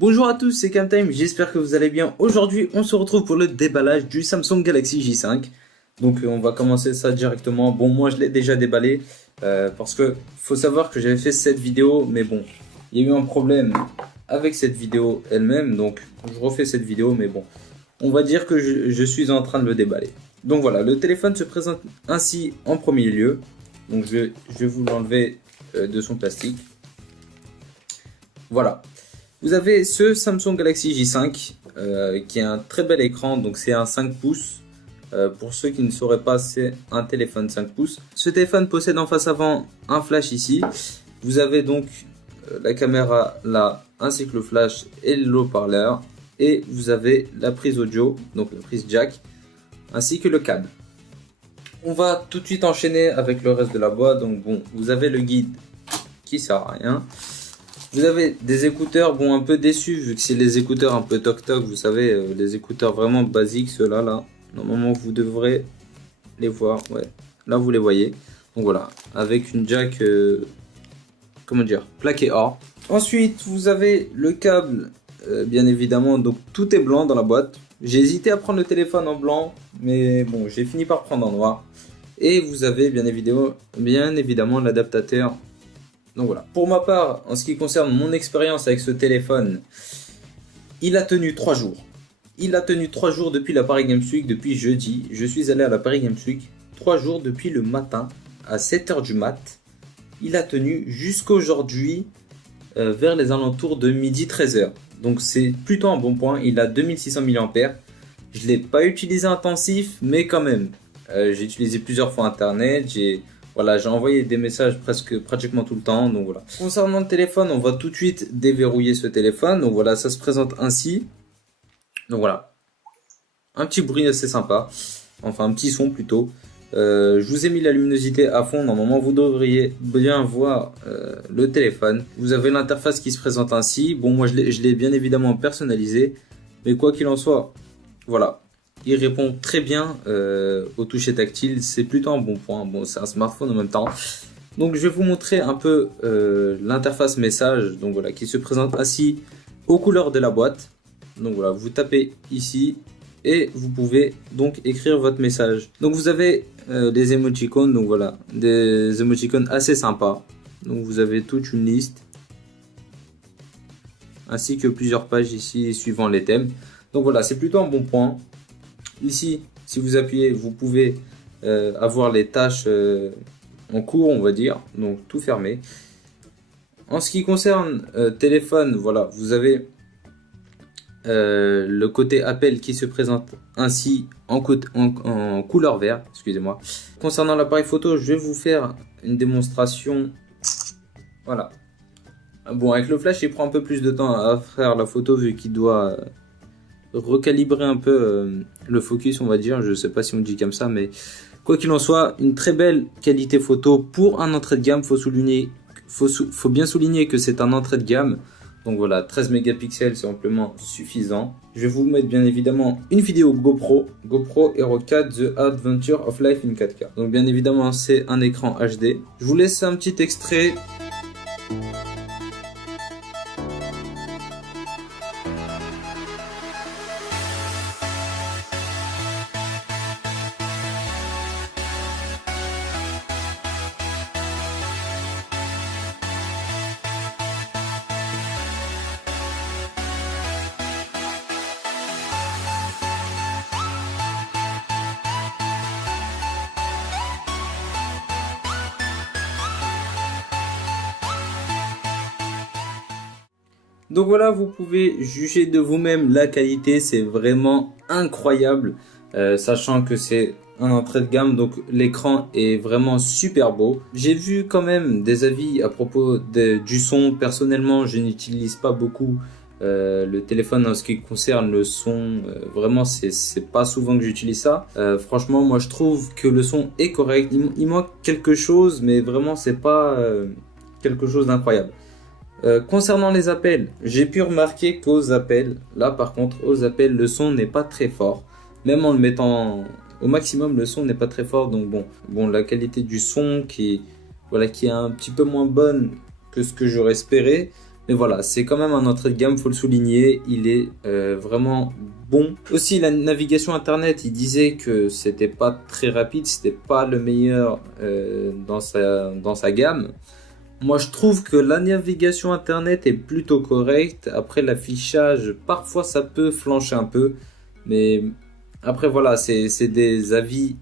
Bonjour à tous, c'est Camtime, j'espère que vous allez bien. Aujourd'hui, on se retrouve pour le déballage du Samsung Galaxy J5. Donc on va commencer ça directement. Bon, moi je l'ai déjà déballé parce que faut savoir que j'avais fait cette vidéo, mais bon, il y a eu un problème avec cette vidéo elle-même, donc je refais cette vidéo, mais bon, on va dire que je suis en train de le déballer. Donc voilà, le téléphone se présente ainsi en premier lieu. Donc je vais vous l'enlever de son plastique. Voilà. Vous avez ce Samsung Galaxy J5 qui a un très bel écran, donc c'est un 5 pouces. Pour ceux qui ne sauraient pas, c'est un téléphone 5 pouces. Ce téléphone possède en face avant un flash ici. Vous avez donc la caméra là, ainsi que le flash et le haut-parleur. Et vous avez la prise audio, donc la prise jack, ainsi que le câble. On va tout de suite enchaîner avec le reste de la boîte. Donc bon, vous avez le guide qui sert à rien. Vous avez des écouteurs, bon, un peu déçus vu que c'est les écouteurs un peu toc-toc, vous savez, les écouteurs vraiment basiques, ceux-là, là. Normalement, vous devrez les voir, ouais. Là, vous les voyez. Donc voilà, avec une jack, comment dire, plaqué or. Ensuite, vous avez le câble, bien évidemment, donc tout est blanc dans la boîte. J'ai hésité à prendre le téléphone en blanc, mais bon, j'ai fini par prendre en noir. Et vous avez bien évidemment l'adaptateur. Donc voilà. Pour ma part, en ce qui concerne mon expérience avec ce téléphone, il a tenu 3 jours. Il a tenu 3 jours depuis la Paris Games Week, depuis jeudi. Je suis allé à la Paris Games Week 3 jours depuis le matin à 7h du mat. Il a tenu jusqu'aujourd'hui vers les alentours de midi 13h. Donc c'est plutôt un bon point. Il a 2600 mAh. Je ne l'ai pas utilisé intensif, mais quand même. J'ai utilisé plusieurs fois Internet. Voilà, j'ai envoyé des messages pratiquement tout le temps, donc voilà. Concernant le téléphone, on va tout de suite déverrouiller ce téléphone. Donc voilà, ça se présente ainsi. Donc voilà, un petit bruit assez sympa, enfin un petit son plutôt. Je vous ai mis la luminosité à fond, normalement vous devriez bien voir le téléphone. Vous avez l'interface qui se présente ainsi. Bon, moi je l'ai bien évidemment personnalisé, mais quoi qu'il en soit, voilà. Il répond très bien au toucher tactile, c'est plutôt un bon point. Bon, c'est un smartphone en même temps. Donc je vais vous montrer un peu l'interface message, donc voilà, qui se présente ainsi aux couleurs de la boîte. Donc voilà, vous tapez ici et vous pouvez donc écrire votre message. Donc vous avez des émoticônes, donc voilà, des émoticônes assez sympas. Donc vous avez toute une liste, ainsi que plusieurs pages ici suivant les thèmes. Donc voilà, c'est plutôt un bon point. Ici, si vous appuyez, vous pouvez avoir les tâches en cours, on va dire, donc tout fermé. En ce qui concerne téléphone, voilà, vous avez le côté appel qui se présente ainsi en couleur vert, excusez-moi. Concernant l'appareil photo, je vais vous faire une démonstration. Voilà. Bon, avec le flash, il prend un peu plus de temps à faire la photo vu qu'il doit recalibrer un peu le focus, on va dire. Je sais pas si on dit comme ça, mais quoi qu'il en soit, une très belle qualité photo pour un entrée de gamme. Faut bien souligner que c'est un entrée de gamme. Donc voilà, 13 mégapixels, c'est amplement suffisant. Je vais vous mettre bien évidemment une vidéo GoPro Hero 4 The Adventure of Life in 4K. Donc bien évidemment, c'est un écran HD. Je vous laisse un petit extrait. Donc voilà, vous pouvez juger de vous-même la qualité, c'est vraiment incroyable, sachant que c'est un entrée de gamme, donc l'écran est vraiment super beau. J'ai vu quand même des avis à propos du son. Personnellement, je n'utilise pas beaucoup le téléphone en ce qui concerne le son, vraiment c'est pas souvent que j'utilise ça. Franchement, moi je trouve que le son est correct, il manque quelque chose, mais vraiment c'est pas quelque chose d'incroyable. Concernant les appels, j'ai pu remarquer qu'aux appels, là par contre, aux appels, le son n'est pas très fort. Même en le mettant au maximum, le son n'est pas très fort. Donc bon, la qualité du son qui est un petit peu moins bonne que ce que j'aurais espéré. Mais voilà, c'est quand même un entrée de gamme, faut le souligner, il est vraiment bon. Aussi la navigation internet, il disait que c'était pas très rapide, c'était pas le meilleur dans sa gamme. Moi je trouve que la navigation internet est plutôt correcte. Après l'affichage, parfois ça peut flancher un peu, mais après voilà, c'est des avis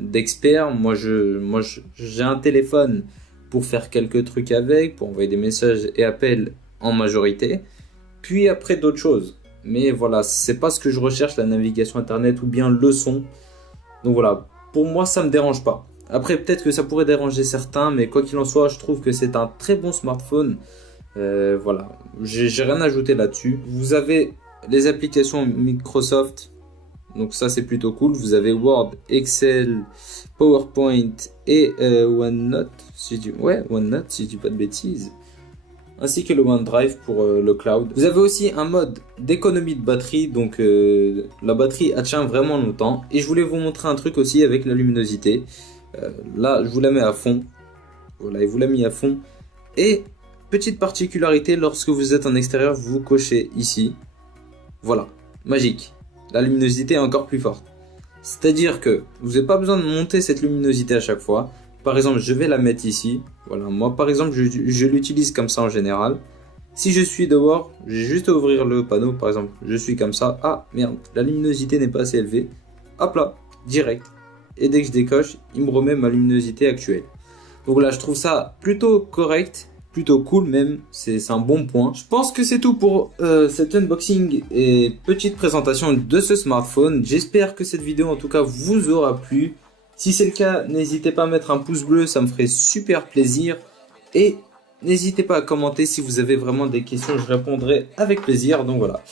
d'experts. Moi j'ai un téléphone pour faire quelques trucs avec, pour envoyer des messages et appels en majorité, puis après d'autres choses. Mais voilà, c'est pas ce que je recherche, la navigation internet ou bien le son. Donc voilà, pour moi ça me dérange pas. Après peut-être que ça pourrait déranger certains, mais quoi qu'il en soit, je trouve que c'est un très bon smartphone. Voilà, j'ai rien à ajouter là-dessus. Vous avez les applications Microsoft, donc ça c'est plutôt cool. Vous avez Word, Excel, PowerPoint et OneNote, si je dis pas de bêtises, ainsi que le OneDrive pour le cloud. Vous avez aussi un mode d'économie de batterie, donc la batterie elle tient vraiment longtemps. Et je voulais vous montrer un truc aussi avec la luminosité. Là je vous la mets à fond, voilà, il vous l'a mis à fond. Et petite particularité, lorsque vous êtes en extérieur, vous cochez ici, voilà, magique. La luminosité est encore plus forte. C'est-à-dire que vous n'avez pas besoin de monter cette luminosité à chaque fois. Par exemple, je vais la mettre ici. Voilà, moi par exemple, je l'utilise comme ça en général. Si je suis dehors, j'ai juste à ouvrir le panneau. Par exemple, je suis comme ça. Ah merde, la luminosité n'est pas assez élevée. Hop là, direct. Et dès que je décoche, il me remet ma luminosité actuelle. Donc là, je trouve ça plutôt correct. Plutôt cool même, c'est un bon point. Je pense que c'est tout pour cet unboxing et petite présentation de ce smartphone. J'espère que cette vidéo en tout cas vous aura plu. Si c'est le cas, n'hésitez pas à mettre un pouce bleu, ça me ferait super plaisir. Et n'hésitez pas à commenter si vous avez vraiment des questions, je répondrai avec plaisir. Donc voilà,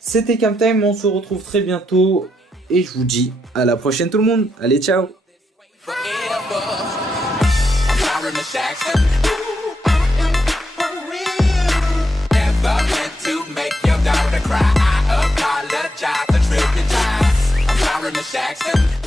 c'était Camtime, on se retrouve très bientôt. Et je vous dis à la prochaine tout le monde. Allez, ciao. Jackson.